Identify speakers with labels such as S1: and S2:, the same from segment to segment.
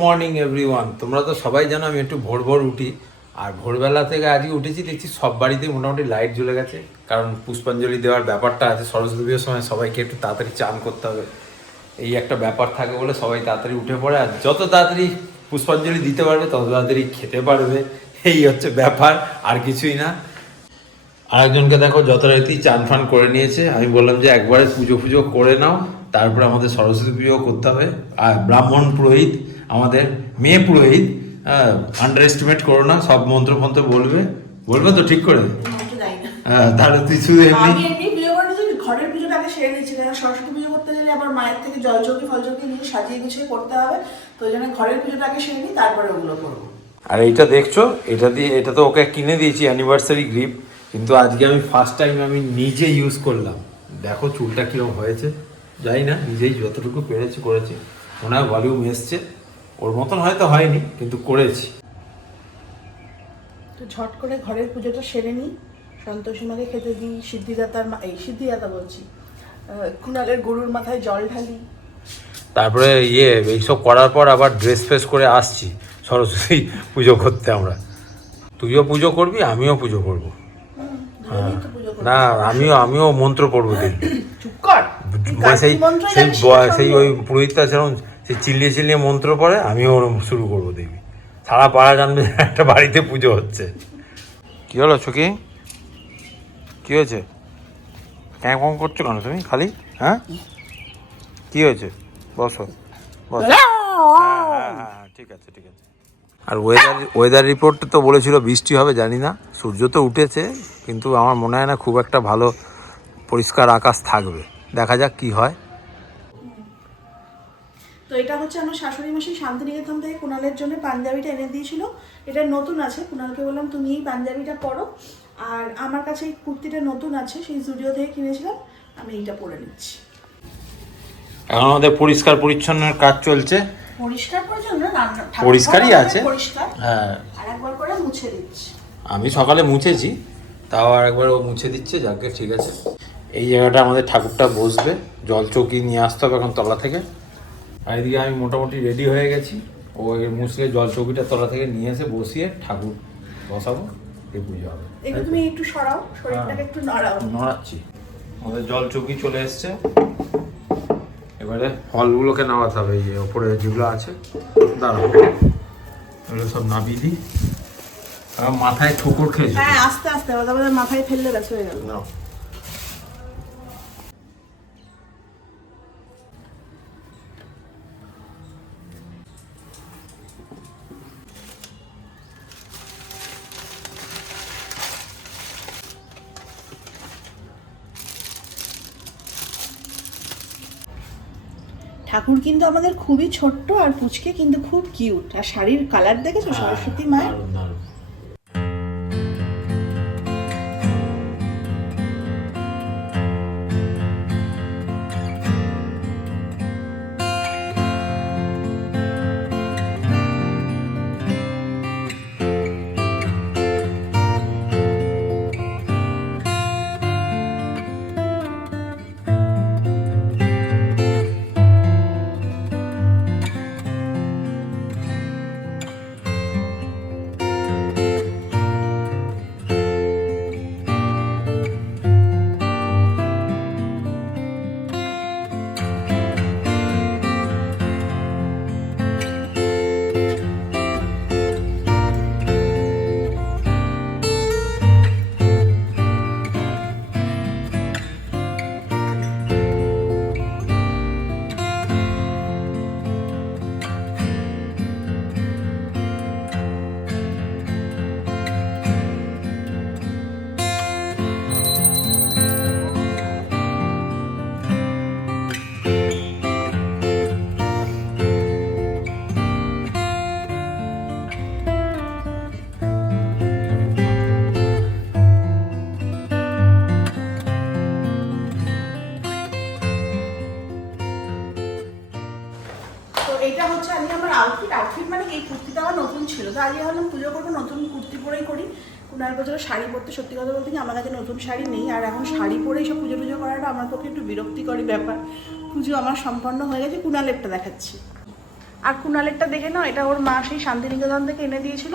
S1: Morning everyone. তোমরা তো সবাই জানো আমি একটু ভোর ভোর উঠি। আর ভোরবেলা থেকে আজকে উঠেছি, দেখছি সব বাড়িতে মোটামুটি লাইট জ্বলে গেছে। কারণ পুষ্পাঞ্জলি দেওয়ার ব্যাপারটা আছে, সরস্বতী পুজোর সময় সবাইকে একটু তাড়াতাড়ি চান করতে হবে। এই একটা ব্যাপার থাকে বলে সবাই তাড়াতাড়ি উঠে পড়ে, আর যত তাড়াতাড়ি পুষ্পাঞ্জলি দিতে পারবে, তত তাড়াতাড়ি খেতে পারবে। এই হচ্ছে ব্যাপার, আর কিছুই না। আরেকজনকে দেখো যথারীতি চান ফান করে নিয়েছে। আমি বললাম যে একবারে পুজো ফুজো করে নাও, তারপরে আমাদের সরস্বতী পুজো করতে হবে। আর ব্রাহ্মণ পুরোহিত আমাদের মেয়ে পুরোহিত আন্ডার এস্টিমেট করো না সব মন্ত্র মন্ত্র বলবে। বলবে তো ঠিক করে। হ্যাঁ, তাহলে তুই শুধু এমনি
S2: আমি এমনি পুজো করে নিয়েছি ঘরের পুজোটা আগে সেরে নিচ্ছি কারণ সরস্বতী পুজো করতে গেলে আবার মায়ের থেকে জল চৌকি ফল চৌকি নিয়ে সাজিয়ে গুছিয়ে করতে হবে তো ওই জন্য ঘরের পুজোটা আগে সেরে নিই তারপরে ওগুলো করব।
S1: আর এইটা দেখছ? এটা দিয়ে এটা তো ওকে কিনে দিয়েছি অ্যানিভার্সারি গিফট কিন্তু আজকে আমি ফার্স্ট টাইম আমি নিজে ইউজ করলাম। দেখো চুলটা কীরকম হয়েছে। জানি না নিজেই যতটুকু পেরেছি করেছি। ওনার হয় ভলিউম এসছে। ওর মতন হয়তো হয়নি কিন্তু করেছি।
S2: তো ঝট করে ঘরের পুজোটা সেরে নিই। সন্তোষী মাকে খেতে দিই সিদ্ধিদাতার মা এই সিদ্ধিদাতা বলছি কুণালের গরুর মাথায় জল ঢালি।
S1: তারপরে ইয়ে এইসব করার পর আবার ড্রেস ফ্রেস করে আসছি সরস্বতী পুজো করতে আমরা। তুইও পুজো করবি আমিও পুজো করব।
S2: ধরেই তো পুজো করব।
S1: না আমিও আমিও মন্ত্র পড়ব দেখবি মানে সেই সেই? ওই পুরোহিতটা সেরকম সে চিল্লিয়ে চিল্লিয়ে মন্ত্র পড়ে আমিও ওরম শুরু করব দেখবি সারা পাড়া জানবে যে একটা বাড়িতে পুজো হচ্ছে। কি হলো চুকি কি হয়েছে? কেমন করছ কেন তুমি? খালি? হ্যাঁ? কি হয়েছে? বসো। বসো। হ্যাঁ, হ্যাঁ, হ্যাঁ, ঠিক আছে ঠিক আছে। আর ওয়েদার ওয়েদার রিপোর্ট তো বলেছিল বৃষ্টি হবে জানি না। সূর্য তো উঠেছে কিন্তু আমার মনে হয় না খুব একটা ভালো পরিষ্কার আকাশ থাকবে। দেখা যাক কি হয়।
S2: তো এটা হচ্ছে আমার শাশুড়ি মাসি শান্তিনিকেতন থেকে কুণালের জন্য পাঞ্জাবিটা এনে দিয়েছিল। এটা নতুন আছে। কুণালকে বললাম তুমি এই পাঞ্জাবিটা পরো। আর আমার কাছে এই কুর্তিটা নতুন আছে সেই জুডিও থেকে কিনেছিলাম। আমি এইটা পরে নিচ্ছি।
S1: এখন আমাদের পরিষ্কার পরিচ্ছন্নের কাজ চলছে।
S2: পরিষ্কার পরিচ্ছন্ন
S1: পরিষ্কারই আছে।
S2: পরিষ্কার।
S1: হ্যাঁ।
S2: আর একবার করে মুছে দিচ্ছি।
S1: আমি সকালে মুছেছি তাও আর একবার ও মুছে দিচ্ছে যাকে ঠিক আছে। এই জায়গাটা আমাদের ঠাকুরটা বসবে জল চৌকি নিয়ে আসতে হবে এখন তলা থেকে। আর এদিকে আমি মোটামুটি রেডি হয়ে গেছি। ও এর মুছলে জল চৌকিটা তলা থেকে নিয়ে এসে বসিয়ে ঠাকুর বসাবো এই পুজো হবে।
S2: এগুলো তুমি একটু সরাও শরীরটাকে একটু নড়াও।
S1: নড়াচ্ছি। আমাদের জল চৌকি চলে এসছে। এবারে ফলগুলোকে নামাতে হবে এই যে ওপরে যেগুলো আছে দাঁড়াও। এগুলো সব নামিয়ে দিই। মাথায় ঠোকর খেয়েছি?
S2: হ্যাঁ আস্তে আস্তে মাথায় ফেললে হয়ে গেল
S1: নাও।
S2: ঠাকুর কিন্তু আমাদের খুবই ছোট্ট আর পুচকে কিন্তু খুব কিউট আর শাড়ির কালার দেখেছ? সরস্বতী মায়ের? আউটফিট মানে এই কুর্তিটা আমার নতুন ছিল। তো আজকে ভাবলাম পুজো করব, নতুন কুর্তি পরেই করি। কুনার বছর শাড়ি পরতে, সত্যি কথা বলতে আমার কাছে নতুন শাড়ি নেই। আর এখন শাড়ি পরেই সব পুজো টুজো করাটা আমার পক্ষে একটু বিরক্তিকরই ব্যাপার। পুজো আমার সম্পন্ন হয়ে গেছে, কুনালেরটা দেখাচ্ছি। আর কুণালেরটা দেখে নাও, এটা ওর মা সেই শান্তিনিকেতন থেকে এনে দিয়েছিল,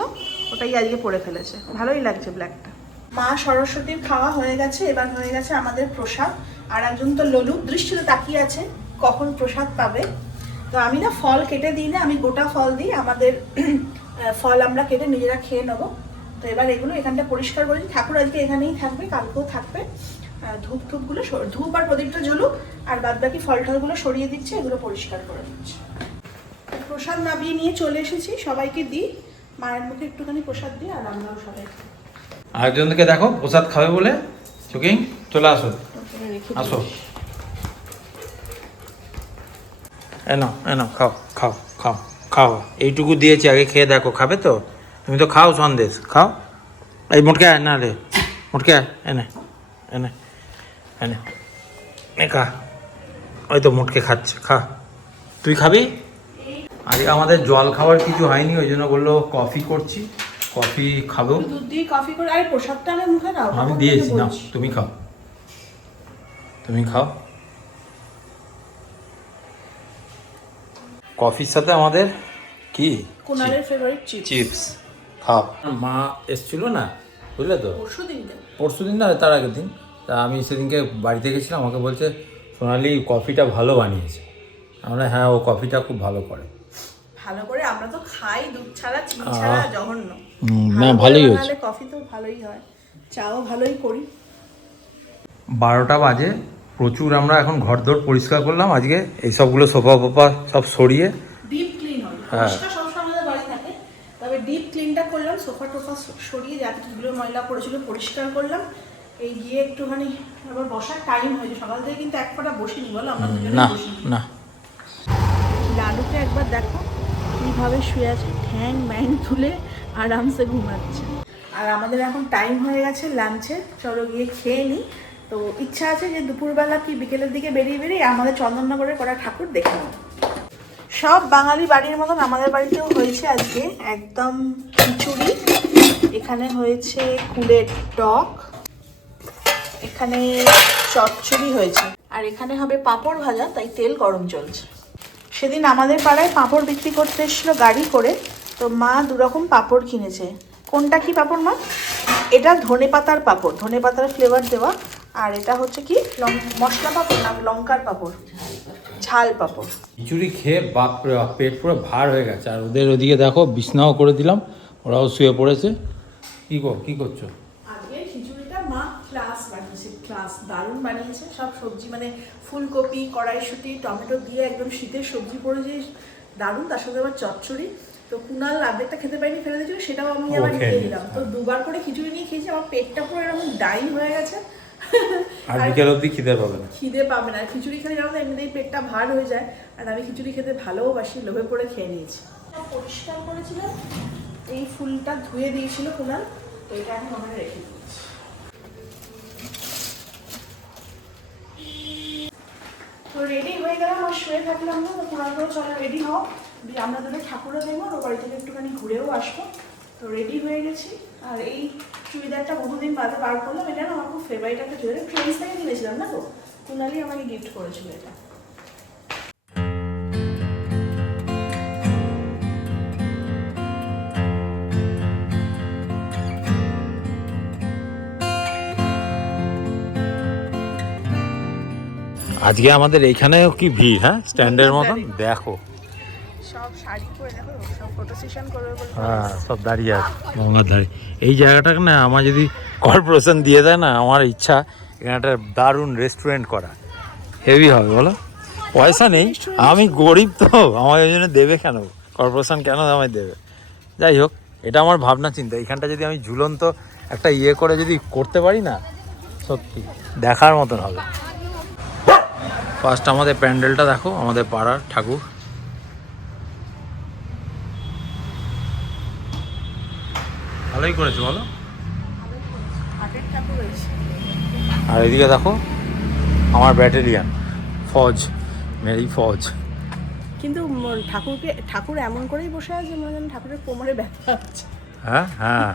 S2: ওটাই আজকে পরে ফেলেছে। ভালোই লাগছে ব্ল্যাকটা মা সরস্বতীর খাওয়া হয়ে গেছে, এবার হয়ে গেছে আমাদের প্রসাদ। আর একজন তো ললু দৃষ্টিতে তাকিয়ে আছে, কখন প্রসাদ পাবে। তো আমি না ফল কেটে দিই না আমি গোটা ফল দিই আমাদের ফল আমরা কেটে নিজেরা খেয়ে নেব। তো এবার এগুলো এখানটা পরিষ্কার করে দিই। ঠাকুর আজকে এখানেই থাকবে কালকেও থাকবে। ধূপ ধূপগুলো ধূপ আর প্রদীপটা জ্বলুক আর বাদ বাকি ফল টলগুলো সরিয়ে দিচ্ছে এগুলো পরিষ্কার করে দিচ্ছে প্রসাদ নামিয়ে নিয়ে চলে এসেছি সবাইকে দিই। মায়ের মুখে একটুখানি প্রসাদ দিই আর আমরাও সবাই
S1: আরেকজনকে দেখো প্রসাদ খাবে বলে। চুকিং চলে আসো। আসো। এনো এনো খাও খাও খাও খাও। এইটুকু দিয়েছি আগে খেয়ে দেখো খাবে তো? তুমি তো খাও সন্দেশ খাও। এই মোটকে আয় না রে মোটকে আয় এনে এনে এনে এ খা। ওই তো মোটকে খাচ্ছে খা। তুই খাবি? আজকে আমাদের জল খাওয়ার কিছু হয়নি ওই জন্য বলল কফি করছি কফি খাব।
S2: দুধ দিয়ে কফি করে আরে প্রসাদটা আগে মুখে দাও
S1: আমি দিয়েছি না তুমি খাও। তুমি খাও। কফির সাথে আমাদের কি?
S2: কুনালের ফেভারিট চিপস
S1: চিপস খাও মা এসছিল না বুঝলে তো?
S2: পরশু
S1: দিন না তার আগের দিন। তা আমি সেদিনকে বাড়িতে গেছিলাম আমাকে বলছে সোনালি কফিটা ভালো বানিয়েছে। আমরা হ্যাঁ ও কফিটা খুব ভালো করে।
S2: ভালো করে আমরা তো খাই দুধ ছাড়া চিনি ছাড়া জঘন্য।
S1: না, ভালোই হয়েছে।
S2: কফি তো ভালোই হয় চাও ভালোই করি।
S1: বারোটা বাজে প্রচুর আমরা এখন ঘর ঘরদোর পরিষ্কার করলাম। আজকে এই সবগুলো সোফা ফোফা সব সরিয়ে
S2: ডিপ ক্লিন
S1: হ্যাঁ।
S2: আমাদের বাড়ি থাকে। তবে ডিপ ক্লিনটা করলাম সোফা টোফা সরিয়ে যা কিছুগুলো ময়লা পড়েছিল পরিষ্কার করলাম। এই গিয়ে একটুখানি আবার বসার টাইম হয়েছে। সকাল থেকে কিন্তু এক ফোঁটা বসিনি বলো? আমরা দুজনে
S1: না
S2: বসিনি।
S1: না।
S2: লালুকে একবার দেখো কীভাবে শুয়ে আছে ঠ্যাং ম্যাং তুলে আরামসে ঘুমাচ্ছে। আর আমাদের এখন টাইম হয়ে গেছে লাঞ্চে চলো গিয়ে খেয়ে নিই তো ইচ্ছা আছে যে দুপুরবেলা কি বিকেলের দিকে বেরিয়ে বেরিয়ে আমাদের চন্দননগরের করা ঠাকুর দেখে নেব। সব বাঙালি বাড়ির মতন আমাদের বাড়িতেও হয়েছে আজকে। একদম খিচুড়ি, এখানে হয়েছে কুলের টক, এখানে চচ্চড়ি হয়েছে। আর এখানে হবে পাঁপড় ভাজা, তাই তেল গরম চলছে। সেদিন আমাদের পাড়ায় পাঁপড় বিক্রি করতে এসেছিল গাড়ি করে, তো মা দুরকম পাঁপড় কিনেছে। কোনটা কি পাঁপড়, মা? এটা ধনে পাতার পাঁপড় ধনে পাতার ফ্লেভার দেওয়া। আর এটা হচ্ছে কি মশলা পাপড় না লঙ্কার পাঁপড়। ঝাল পাঁপড়।
S1: খিচুড়ি খেয়ে বাপ পেট পুরো ভার হয়ে গেছে। আর ওদের ওদিকে দেখো বিছনাও করে দিলাম ওরাও শুয়ে পড়েছে। কি কর কি করছ?
S2: আজকে খিচুড়িটা মা ক্লাস বানিয়েছে ক্লাস দারুণ বানিয়েছে। সব সবজি মানে ফুলকপি কড়াইশুটি টমেটো দিয়ে একদম শীতের সবজি পড়েছে দারুণ তার সাথে আবার চচ্চড়ি। তো কুনাল আর্ধেকটা খেতে পারিনি ফেলে দিয়েছিল সেটাও আমি আবার
S1: খেয়ে
S2: নিয়ে দিলাম তো দুবার করে খিচুড়ি নিয়ে খেয়েছি আমার পেটটা পুরো এরকম ডাই হয়ে গেছে।
S1: আর বিকেল অবধি খিদে পাবে না।
S2: খিদে পাবে না। খিচুড়ি খেলে যেমন এমনিতেই পেটটা ভার হয়ে যায়। আর আমি খিচুড়ি খেতে ভালোবাসি লোভে পড়ে খেয়ে নিয়েছি। পরিষ্কার করেছিলাম। এই ফুলটা ধুয়ে দিয়েছিল কুনাল তো এটা এখন ওখানে রেখে দিয়েছি। তো রেডি হয়ে গেলাম আর শুয়ে থাকলাম না। তো কুনালকেও চলে রেডি হও। আমরা দুটো ঠাকুরও দেখব আর বাড়ি থেকে একটুখানি ঘুরেও আসব। তো রেডি হয়ে গেছি। আর এই চুড়িদারটা বহুদিন বাদে বার করলাম এটা আমার খুব ফেভারিট একটা চুড়িদার। ট্রেন্স থেকে কিনেছিলাম না তো কুনালি আমাকে গিফট করেছিল এটা।
S1: আজকে আমাদের এইখানেও কি ভিড় হ্যাঁ? স্ট্যান্ডের মতন? দেখো।
S2: সব শাড়ি পরে দেখো সব ফটো সেশন করবে বলে
S1: হ্যাঁ সব দাঁড়িয়ে আছে। গঙ্গার ধারে এই জায়গাটাকে না আমার যদি কর্পোরেশন দিয়ে দেয় না আমার ইচ্ছা এখানে একটা দারুণ রেস্টুরেন্ট করা। হেভি হবে বলো। পয়সা নেই আমি গরিব তো আমার ওই জন্য দেবে কেন? কর্পোরেশন কেন আমায় দেবে? যাই হোক এটা আমার ভাবনা চিন্তা। এখানটা যদি আমি ঝুলন্ত একটা ইয়ে করে যদি করতে পারি না সত্যি দেখার মতন হবে। ফার্স্ট আমাদের প্যান্ডেলটা দেখো আমাদের পাড়ার ঠাকুর। ভালোই করেছে বলো। আর এদিকে দেখো আমার ব্যাটালিয়ান ফজ মেরি ফজ।
S2: কিন্তু ঠাকুরকে ঠাকুর এমন করেই বসে আছে মনে হয় যেন ঠাকুরের কোমরে ব্যথা আছে
S1: হ্যাঁ হ্যাঁ।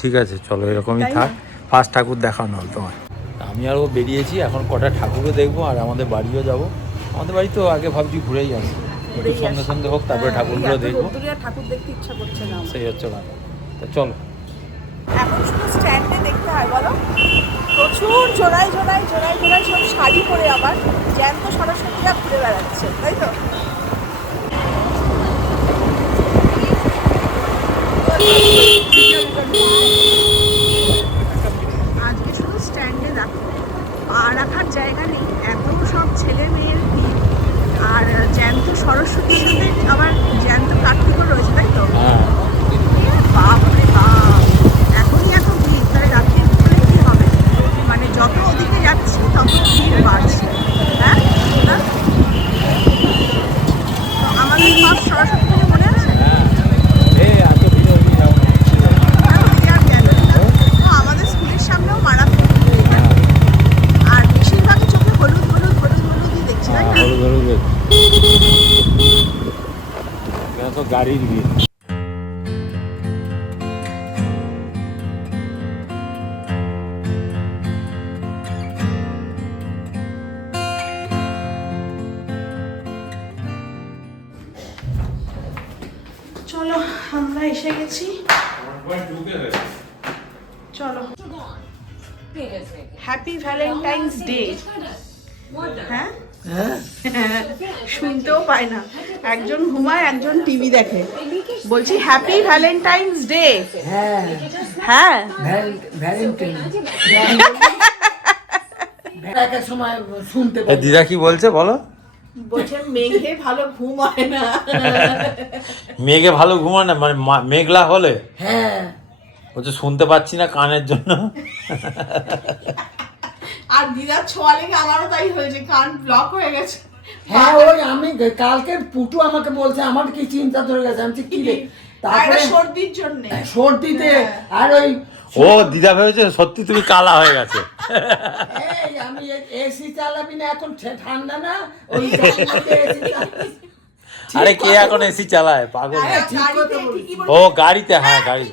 S1: ঠিক আছে চলো এরকমই থাক। ফার্স্ট ঠাকুর দেখানো হল তোমার আমি আরও বেরিয়েছি এখন কটা ঠাকুরও দেখব আর আমাদের বাড়িও যাব। আমাদের বাড়ি তো আগে ভাবছি ঘুরেই আসি। একটু সন্ধে
S2: আসি।
S1: সন্ধে হোক তারপরে
S2: হ্যাঁ,
S1: ঠাকুরগুলো দেখব।
S2: ঠাকুর দেখতে ইচ্ছা করছে না।
S1: সেই হচ্ছে কথা তো চলো।
S2: এখন শুধু স্ট্যান্ডে দেখতে হয় বলো? প্রচুর জোড়ায় জোড়ায় জোড়ায় জোড়ায় সব শাড়ি পরে আবার জ্যান্ত সরস্বতীরা ঘুরে বেড়াচ্ছে তাই তো? আজকে শুধু স্ট্যান্ডে দেখো পা রাখার জায়গা নেই এত সব ছেলে মেয়ের ভিড়। আর জ্যান্ত সরস্বতীর সাথে আবার জ্যান্ত কার্তিকও রয়েছে তাই তো? আমরা এসে গেছি চলো হ্যাপি ভ্যালেন্টাইন্স ডে হ্যাঁ শুনতেও পায় না একজন ঘুমায় একজন টিভি দেখে বলছি হ্যাপি ভ্যালেন্টাইন্স ডে
S3: হ্যাঁ
S2: হ্যাঁ
S1: দিদা কি বলছে বলো
S2: বলছে মেঘে ভালো ঘুম হয় না।
S1: মেঘে ভালো ঘুমা না মানে মেঘলা হলে?
S3: হ্যাঁ।
S1: বলছে শুনতে পাচ্ছি না কানের জন্য।
S2: আর দিদার ছোঁয়া লেগে আমারও তাই হয়েছে কান ব্লক হয়ে গেছে।
S3: হ্যাঁ ওই আমি কালকে পুটু আমাকে বলছে আমার কি চিন্তা ধরে গেছে? আমি কি রে? তারপরে
S2: সর্দির জন্য।
S3: সর্দিতে আর ওই
S1: ও দিদা ভেবেছে সত্যি তুমি কালা হয়ে গেছে
S3: আমি এসি চালাবি না, এখন ঠান্ডা না।
S1: আরে কে এখন এসি চালায়? পাগল।
S3: হ্যাঁ,
S1: ও গাড়িতে হ্যাঁ
S2: হ্যাঁ,
S1: গাড়িতে।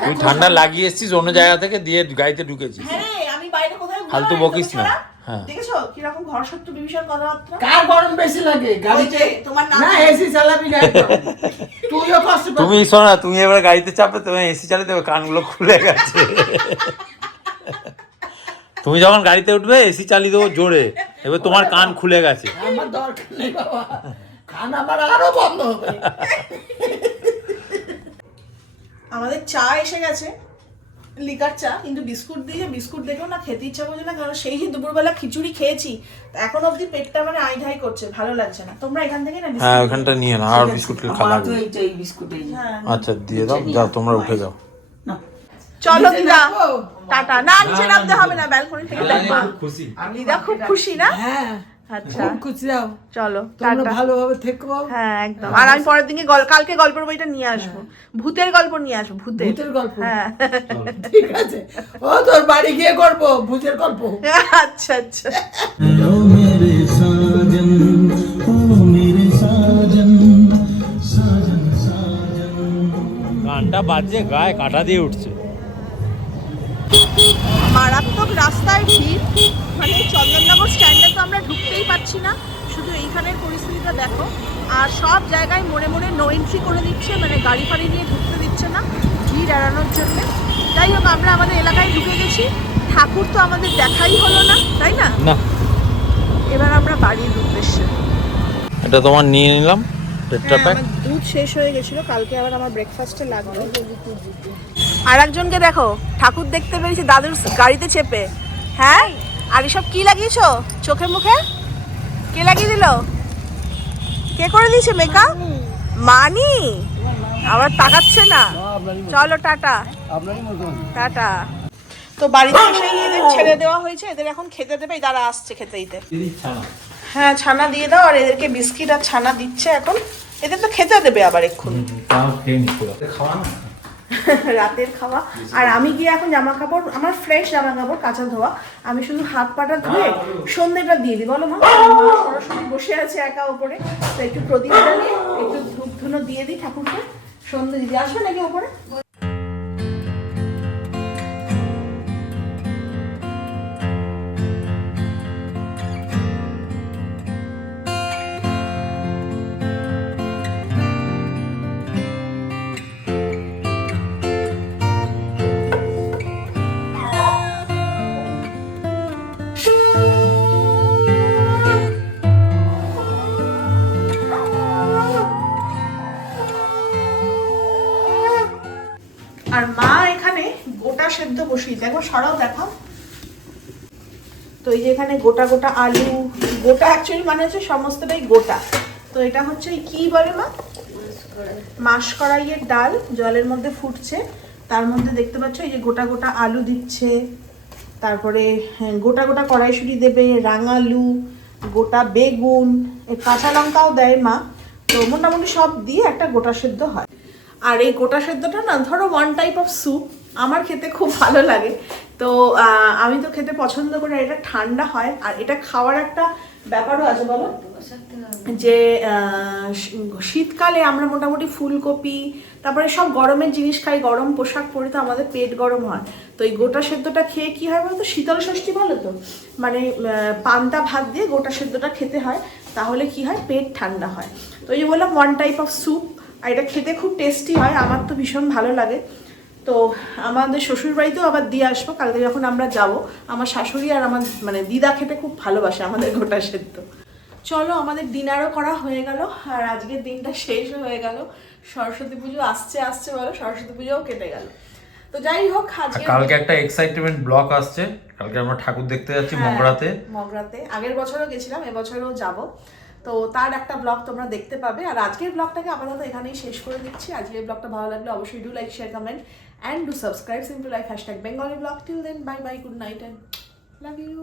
S1: তুই ঠান্ডা লাগিয়ে এসছিস অন্য জায়গা থেকে দিয়ে গাড়িতে ঢুকেছিস।
S2: হ্যাঁ
S1: ফালতু বকিস না। হ্যাঁ।
S2: দেখেছ কীরকম ঘর সত্য বিভীষণ কথাবার্তা?
S3: কার গরম বেশি লাগে? গাড়িতে
S2: তোমার
S3: না এসি চালাবি না তুইও কষ্ট
S1: তুমি শোনো না তুমি এবার গাড়িতে চাপবে তুমি এসি চালিয়ে দেবে কানগুলো খুলে গেছে। তুমি যখন গাড়িতে উঠবে এসি চালিয়ে দেবো জোরে। এবার তোমার কান খুলে গেছে।
S3: আমার দরকার নেই বাবা। খান আমার আরও বন্ধ হবে।
S2: আমাদের চা এসে গেছে লিকার চা কিন্তু বিস্কুট দিয়ে বিস্কুট দেখেও না খেতে ইচ্ছা করছে না কারণ সেই দুপুরবেলা খিচুড়ি খেয়েছি। এখন অবধি পেটটা মানে আই ঢাই করছে ভালো লাগছে না। তোমরা এখান থেকে না
S1: হ্যাঁ ওখানটা নিয়ে না আর বিস্কুট খা
S3: আমার
S1: লাগবে
S3: বিস্কুট
S2: হ্যাঁ।
S1: আচ্ছা দিয়ে দাও যাও তোমরা উঠে যাও।
S2: চলো দিদা। টাটা। না নিচে নামতে হবে না ব্যালকনি থেকে দেখবা। দিদা খুব খুশি না?
S3: হ্যাঁ,
S2: আচ্ছা। চলো
S3: থেকো।
S2: হ্যাঁ একদম। হ্যাঁ। আর আমি পরের কালকে গল্পের বইটা নিয়ে হ্যাঁ। আসব। ভূতের গল্প নিয়ে আসব
S3: গল্প?
S2: হ্যাঁ।
S3: ও তোর বাড়ি গিয়ে ভূতের গল্প।
S2: আচ্ছা আচ্ছা।
S1: গানটা বাজছে গায়ে কাটা দিয়ে উঠছে।
S2: মারাত্মক রাস্তায় ভিড়। মানে চন্দননগর স্ট্যান্ডে তো আমরা ঢুকতেই পারছি না। শুধু এইখানের পরিস্থিতিটা দেখো। আর সব জায়গায় মোড়ে মোড়ে নো এন্ট্রি করে দিচ্ছে মানে গাড়ি ফাড়ি নিয়ে ঢুকতে দিচ্ছে না ভিড় এড়ানোর জন্য। যাই হোক আমরা আমাদের এলাকায় ঢুকে গেছি। ঠাকুর তো আমাদের দেখাই হলো না তাই না? এবার আমরা বাড়ির উদ্দেশ্যে।
S1: এটা তোমার নিয়ে নিলাম
S2: হ্যাঁ, দুধ শেষ হয়ে গেছিল কালকে আবার আমার ব্রেকফাস্টে লাগবে। আর একজনকে দেখো, ঠাকুর দেখতে পেরেছি দাদুর গাড়িতে চেপে। হ্যাঁ? আর এসব কি লাগিয়েছো চোখে মুখে? কে লাগিয়ে দিল? কে করে দিয়েছে মেকআপ মানি? আবার তাকাচ্ছে না। চলো, টাটা। টাটা। তো বাড়িতে এসে এদের ছেড়ে দেওয়া হয়েছে, এদের এখন খেতে দেবে দাঁড়া আসছে খেতে দিতে। হ্যাঁ ছানা দিয়ে দাও, আর এদেরকে বিস্কিট আর ছানা দিচ্ছে এখন। এদের তো খেতে দেবে আবার এক্ষুনি। রাতের খাওয়া। আর আমি গিয়ে এখন জামা কাপড় আমার ফ্রেশ জামা কাপড় কাঁচা ধোয়া। আমি শুধু হাত পাটা ধুয়ে সন্ধ্যেটা দিয়ে দিই। বলো মা সরাসরি বসে আছে একা ওপরে। তো একটু প্রদীপটা নিয়ে একটু ধূপ ধুনো দিয়ে দিই ঠাকুরকে। সন্ধ্যে দিদি আসবে নাকি উপরে আর মা এখানে গোটা সেদ্ধ বসিয়েছে একবার সরাও দেখাও তো এই যে এখানে গোটা গোটা আলু গোটা অ্যাকচুয়ালি মানে হচ্ছে সমস্তটাই গোটা। তো এটা হচ্ছে কি বলে মা? মাস কড়াইয়ের ডাল জলের মধ্যে ফুটছে। তার মধ্যে দেখতে পাচ্ছ এই যে গোটা গোটা আলু দিচ্ছে। তারপরে হ্যাঁ, গোটা গোটা কড়াইশুঁটি দেবে রাঙালু গোটা বেগুন। কাঁচা লঙ্কাও দেয় মা। তো মোটামুটি সব দিয়ে একটা গোটা সেদ্ধ হয়। আর এই গোটা সেদ্ধটা না, ধরো ওয়ান টাইপ অফ স্যুপ আমার খেতে খুব ভালো লাগে। তো আমি তো খেতে পছন্দ করি আর এটা ঠান্ডা হয়। আর এটা খাওয়ার একটা ব্যাপারও আছে, বলো? যে শীতকালে আমরা মোটামুটি ফুলকপি, তারপরে সব গরমের জিনিস খাই, গরম পোশাক পরে তো আমাদের পেট গরম হয়। তো এই গোটা সেদ্ধটা খেয়ে কি হয় বলতো? শীতল ষষ্ঠী বলো তো? মানে পান্তা ভাত দিয়ে গোটা সেদ্ধটা খেতে হয়। তাহলে কি হয়? পেট ঠান্ডা হয়। তো এই যে বললাম ওয়ান টাইপ অফ স্যুপ আর এটা খেতে খুব টেস্টি হয় আমার তো ভীষণ ভালো লাগে। তো আমাদের শ্বশুর বাড়িতেও আবার দিয়ে আসব কালকে যখন আমরা যাব আমার শাশুড়ি আর আমার মানে দিদা খেতে খুব ভালোবাসে আমাদের গোটা সেদ্ধ। চলো আমাদের ডিনারও করা হয়ে গেল আর আজকের দিনটা শেষও হয়ে গেল। সরস্বতী পুজো আসছে আসছে বলো সরস্বতী পুজোও কেটে গেল। তো যাই হোক আজকে
S1: কালকে একটা এক্সাইটমেন্ট ব্লক আসছে কালকে আমরা ঠাকুর দেখতে যাচ্ছি
S2: হ্যাঁ,
S1: মগরাতে।
S2: মগরাতে। আগের বছরও গেছিলাম এবছরও যাব। তো তার একটা ব্লগ তোমরা দেখতে পাবে। আর আজকের ব্লগটাকে আপাতত এখানেই শেষ করে দিচ্ছি। আজকের ব্লগটা ভালো লাগলে অবশ্যই do like share comment and do subscribe simple life hashtag Bengali blog till then bye bye good night and love you